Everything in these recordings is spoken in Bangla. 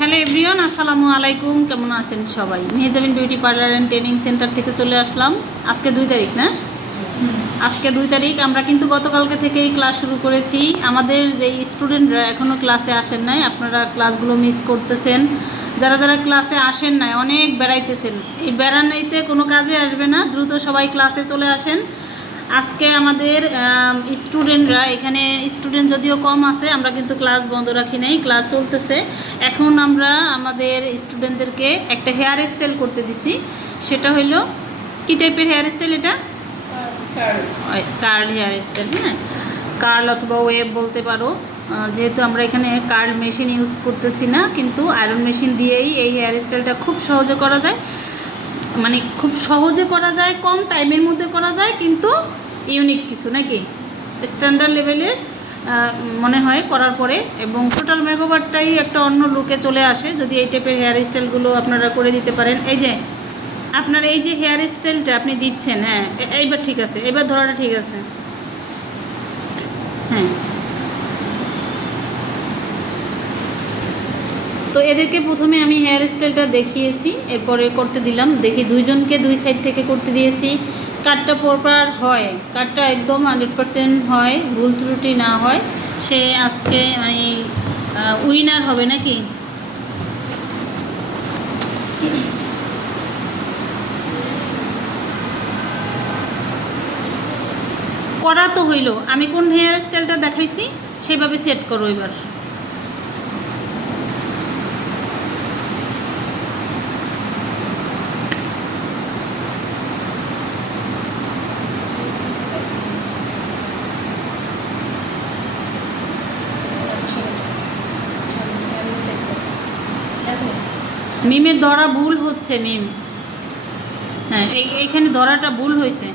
হ্যালো এভরিওয়ান, আসসালামু আলাইকুম। কেমন আছেন সবাই? Mehjabin beauty parlour and training centre থেকে চলে আসলাম। আজকে 2 তারিখ না? আজকে 2 তারিখ। আমরা কিন্তু গতকালকে থেকেই ক্লাস শুরু করেছি। আমাদের যেই স্টুডেন্টরা এখনও ক্লাসে আসেন নাই, আপনারা ক্লাসগুলো মিস করতেছেন। যারা যারা ক্লাসে আসেন নাই অনেক বেড়াইতেছেন, এই বেড়ানাইতে কোনো কাজে আসবে না। দ্রুত সবাই ক্লাসে চলে আসেন। আজকে আমাদের স্টুডেন্টরা, এখানে স্টুডেন্ট যদিও কম আছে, আমরা কিন্তু ক্লাস বন্ধ রাখি নাই, ক্লাস চলতেছে। এখন আমরা আমাদের স্টুডেন্টদেরকে একটা হেয়ার স্টাইল করতে দিছি। সেটা হইলো কী টাইপের হেয়ার স্টাইল? এটা কার্ল হেয়ার স্টাইল, হ্যাঁ, কার্ল অথবা ওয়েভ বলতে পারো। যেহেতু আমরা এখানে কার্ল মেশিন ইউজ করতেছি না, কিন্তু আয়রন মেশিন দিয়েই এই হেয়ার স্টাইলটা খুব সহজে করা যায়। মানে খুব সহজে করা যায়, কম টাইমের মধ্যে করা যায়, কিন্তু ইউনিক কিছু নাকি স্ট্যান্ডার্ড লেভেলের মনে হয় করার পরে। এবং টোটাল মেকওভারটাই একটা অন্য লুকে চলে আসে যদি এই টাইপের হেয়ার স্টাইলগুলো আপনারা করে দিতে পারেন। এই যে আপনার এই যে হেয়ার স্টাইলটা আপনি দিচ্ছেন, হ্যাঁ এইবার ঠিক আছে, এবার ধরাটা ঠিক আছে। হ্যাঁ, তো এদেরকে প্রথমে আমি হেয়ার স্টাইলটা দেখিয়েছি, এরপরে করতে দিলাম। দেখি দুইজনকে দুই সাইড থেকে করতে দিয়েছি। কাটটা প্রপার হয়, কাটটা একদম 100% হয়, ভুল ত্রুটি না হয়, সে আজকে মানে উইনার হবে নাকি। করা তো হইল, আমি কোন হেয়ার স্টাইলটা দেখাইছি সেভাবে সেট করো এবার। মিমের ধরা ভুল হচ্ছে, মিম, হ্যাঁ এইখানে ধরাটা ভুল হয়েছে।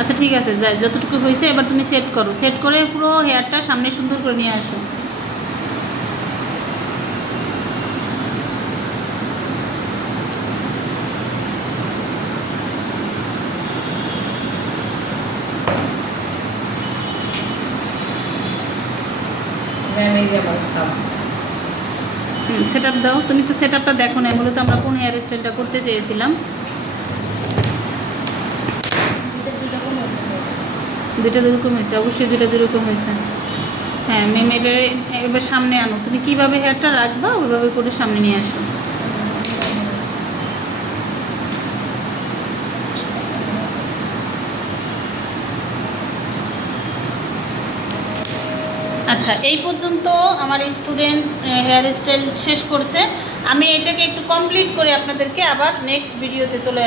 আচ্ছা ঠিক আছে, যাই, যতটুকু হয়েছে এবার তুমি সেট করো, সেট করে পুরো হেয়ারটা সামনে সুন্দর করে নিয়ে আসো। সেট আপ দাও। তুমি তো সেট আপটা দেখো না, মূলত আমরা কোন হেয়ার স্টাইলটা করতে চেয়েছিলাম। দুইটা দুরকম হয়েছে, অবশ্যই দুইটা দুরকম হয়েছে। হ্যাঁ ম্যাম, এবার সামনে আনো। তুমি কীভাবে হেয়ারটা রাখবা ওইভাবে করে সামনে নিয়ে আসো। আচ্ছা, এই পর্যন্ত আমার স্টুডেন্ট হেয়ার স্টাইল শেষ করছে। আমি এটাকে একটু কমপ্লিট করে আপনাদেরকে আবার নেক্সট ভিডিওতে চলে আসছি।